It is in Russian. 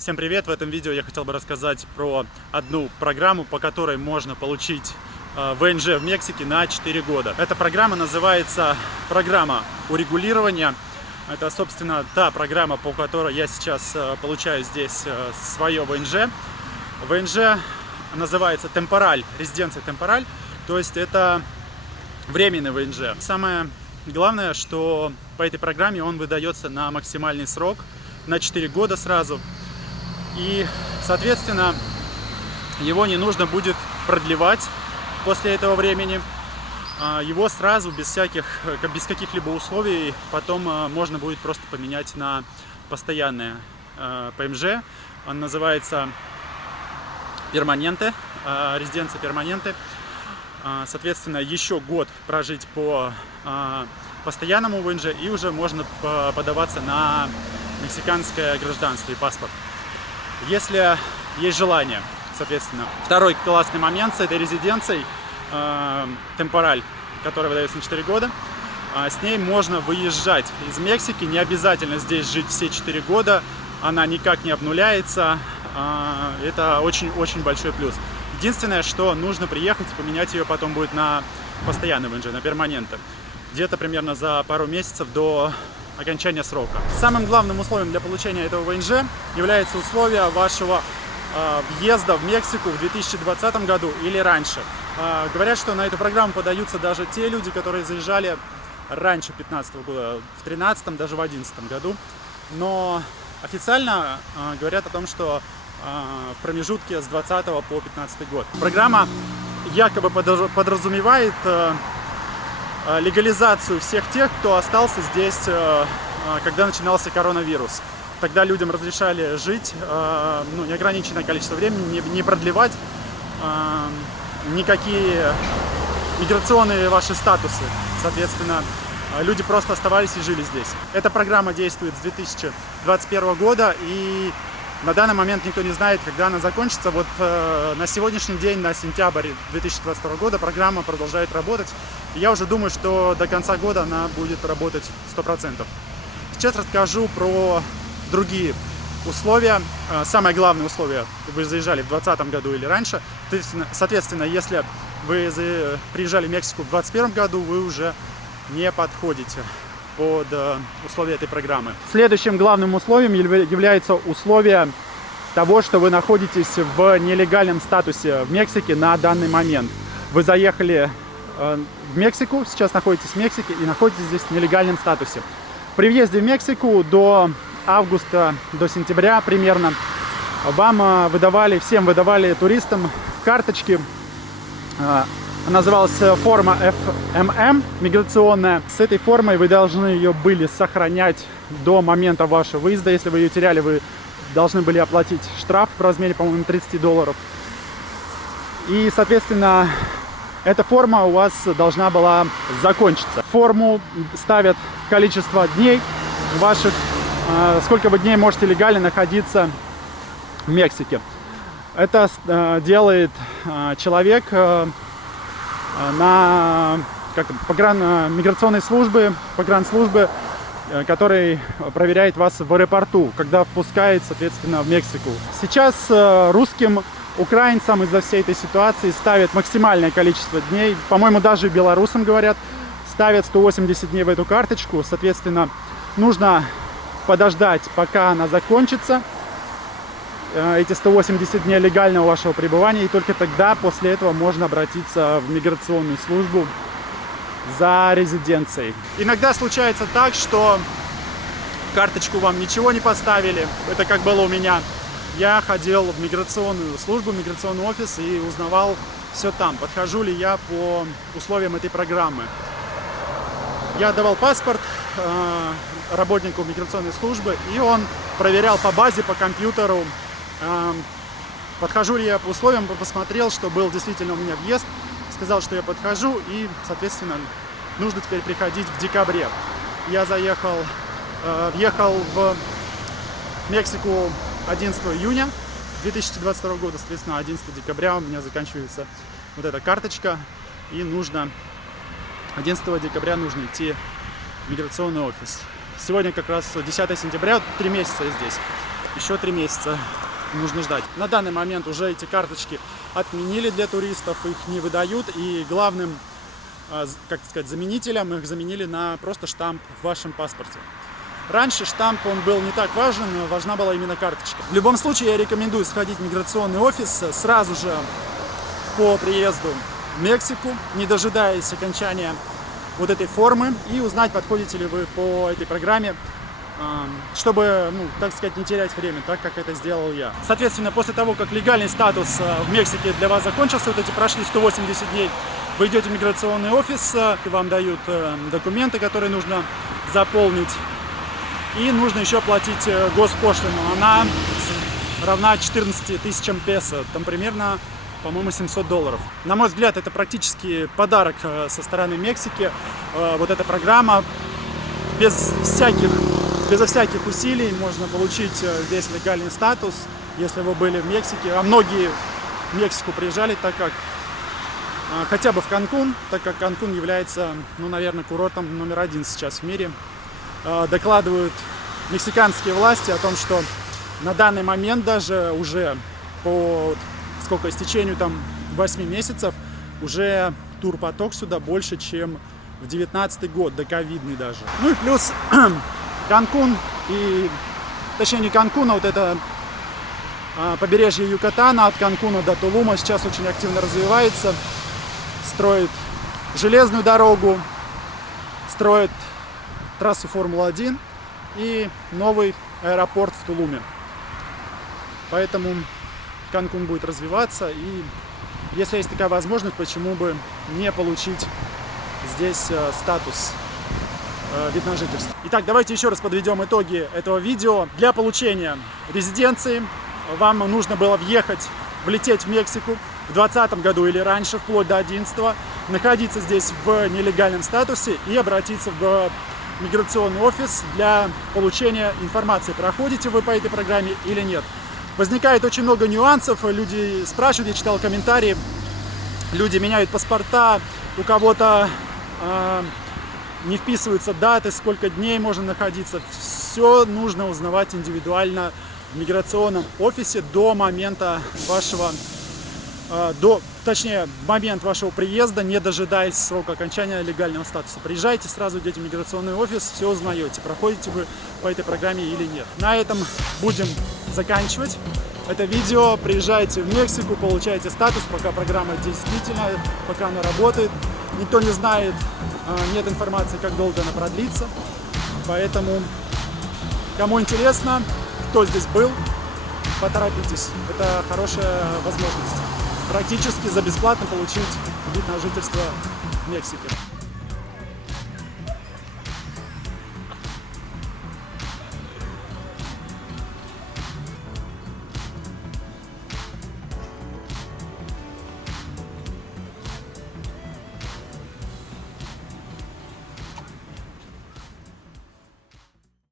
Всем привет! В этом видео я хотел бы рассказать про одну программу, по которой можно получить ВНЖ в Мексике на 4 года. Эта программа называется программа урегулирования. Это, собственно, та программа, по которой я сейчас получаю здесь свое ВНЖ. ВНЖ называется Temporal, резиденция Temporal, то есть это временный ВНЖ. Самое главное, что по этой программе он выдается на максимальный срок, на 4 года сразу. И, соответственно, его не нужно будет продлевать после этого времени. Его сразу, без каких-либо условий, потом можно будет просто поменять на постоянное ПМЖ. Он называется Перманенте, резиденция Перманенте. Соответственно, еще год прожить по постоянному ВНЖ, и уже можно подаваться на мексиканское гражданство и паспорт, если есть желание. Соответственно, второй классный момент с этой резиденцией Temporal, которая выдается на 4 года, с ней можно выезжать из Мексики, не обязательно здесь жить все 4 года, она никак не обнуляется, это очень-очень большой плюс. Единственное, что нужно приехать и поменять ее потом будет на постоянный ВНЖ, на перманенте, где-то примерно за пару месяцев до окончания срока. Самым главным условием для получения этого ВНЖ является условие вашего въезда в Мексику в 2020 году или раньше. Говорят, что на эту программу подаются даже те люди, которые заезжали раньше 2015 года, в 2013, даже в 2011 году. Но официально говорят о том, что в промежутке с 2020 по 2015 год. Программа якобы подразумевает легализацию всех тех, кто остался здесь, когда начинался коронавирус. Тогда людям разрешали жить неограниченное количество времени, не продлевать никакие миграционные ваши статусы. Соответственно, люди просто оставались и жили здесь. Эта программа действует с 2021 года, и на данный момент никто не знает, когда она закончится. Вот на сегодняшний день, на сентябрь 2022 года, программа продолжает работать. И я уже думаю, что до конца года она будет работать 100%. Сейчас расскажу про другие условия. Самое главное условие: вы заезжали в 2020 году или раньше. Соответственно, если вы приезжали в Мексику в 2021 году, вы уже не подходите под условия этой программы. Следующим главным условием является условие того, что вы находитесь в нелегальном статусе в Мексике на данный момент. Вы заехали в Мексику, сейчас находитесь в Мексике и находитесь здесь в нелегальном статусе. При въезде в Мексику до августа, до сентября примерно, всем выдавали туристам карточки. Называлась форма FMM, миграционная. С этой формой вы должны ее были сохранять до момента вашего выезда. Если вы ее теряли, вы должны были оплатить штраф в размере, по-моему, $30. И, соответственно, эта форма у вас должна была закончиться. В форму ставят количество дней ваших, сколько вы дней можете легально находиться в Мексике. Это делает человек миграционной службы, погранслужбы, который проверяет вас в аэропорту, когда впускает, соответственно, в Мексику. Сейчас русским, украинцам из-за всей этой ситуации ставят максимальное количество дней. По-моему, даже белорусам, говорят, ставят 180 дней в эту карточку. Соответственно, нужно подождать, пока она закончится, эти 180 дней легального вашего пребывания, и только тогда, после этого, можно обратиться в миграционную службу за резиденцией. Иногда случается так, что в карточку вам ничего не поставили. Это как было у меня. Я ходил в миграционную службу, в миграционный офис и узнавал все там, подхожу ли я по условиям этой программы. Я давал паспорт работнику миграционной службы, и он проверял по базе, по компьютеру, подхожу ли я по условиям, посмотрел, что был действительно у меня въезд, сказал, что я подхожу, и, соответственно, нужно теперь приходить в декабре. Я въехал в Мексику 11 июня 2022 года, соответственно, 11 декабря у меня заканчивается вот эта карточка, и 11 декабря нужно идти в миграционный офис. Сегодня как раз 10 сентября, 3 месяца я здесь. еще 3 месяца нужно ждать. На данный момент уже эти карточки отменили для туристов, их не выдают, и главным, как сказать, заменителем их заменили на просто штамп в вашем паспорте. Раньше штамп, он был не так важен, важна была именно карточка. В любом случае, я рекомендую сходить в миграционный офис сразу же по приезду в Мексику, не дожидаясь окончания вот этой формы, и узнать, подходите ли вы по этой программе, чтобы, так сказать, не терять время, так как это сделал я. Соответственно, после того, как легальный статус в Мексике для вас закончился, вот эти прошли 180 дней, вы идете в миграционный офис, вам дают документы, которые нужно заполнить. И нужно еще оплатить госпошлину. Она равна 14 тысячам песо. Там примерно, по-моему, $700. На мой взгляд, это практически подарок со стороны Мексики. Вот эта программа безо всяких усилий можно получить здесь легальный статус, если вы были в Мексике. А многие в Мексику приезжали, так как хотя бы в Канкун, так как Канкун является, наверное, курортом номер 1 сейчас в мире. Докладывают мексиканские власти о том, что на данный момент даже уже по истечению 8 месяцев уже турпоток сюда больше, чем в 2019 год, доковидный даже. Ну и плюс Канкун, точнее не Канкун, а вот это побережье Юкатана от Канкуна до Тулума сейчас очень активно развивается, строит железную дорогу, строит трассу Формулы-1 и новый аэропорт в Тулуме. Поэтому Канкун будет развиваться, и если есть такая возможность, почему бы не получить здесь статус вид на жительство. Итак, давайте еще раз подведем итоги этого видео. Для получения резиденции вам нужно было влететь в Мексику в 2020 году или раньше, вплоть до 2011, находиться здесь в нелегальном статусе и обратиться в миграционный офис для получения информации, проходите вы по этой программе или нет. Возникает очень много нюансов, люди спрашивают, я читал комментарии, люди меняют паспорта, у кого-то не вписываются даты, сколько дней можно находиться. Все нужно узнавать индивидуально в миграционном офисе до момента момент вашего приезда, не дожидаясь срока окончания легального статуса. Приезжайте, сразу идете в миграционный офис, все узнаете, проходите вы по этой программе или нет. На этом будем заканчивать это видео. Приезжайте в Мексику, получайте статус, пока программа действительно, пока она работает. Никто не знает, нет информации, как долго она продлится. Поэтому, кому интересно, кто здесь был, поторопитесь. Это хорошая возможность практически за бесплатно получить вид на жительство в Мексике.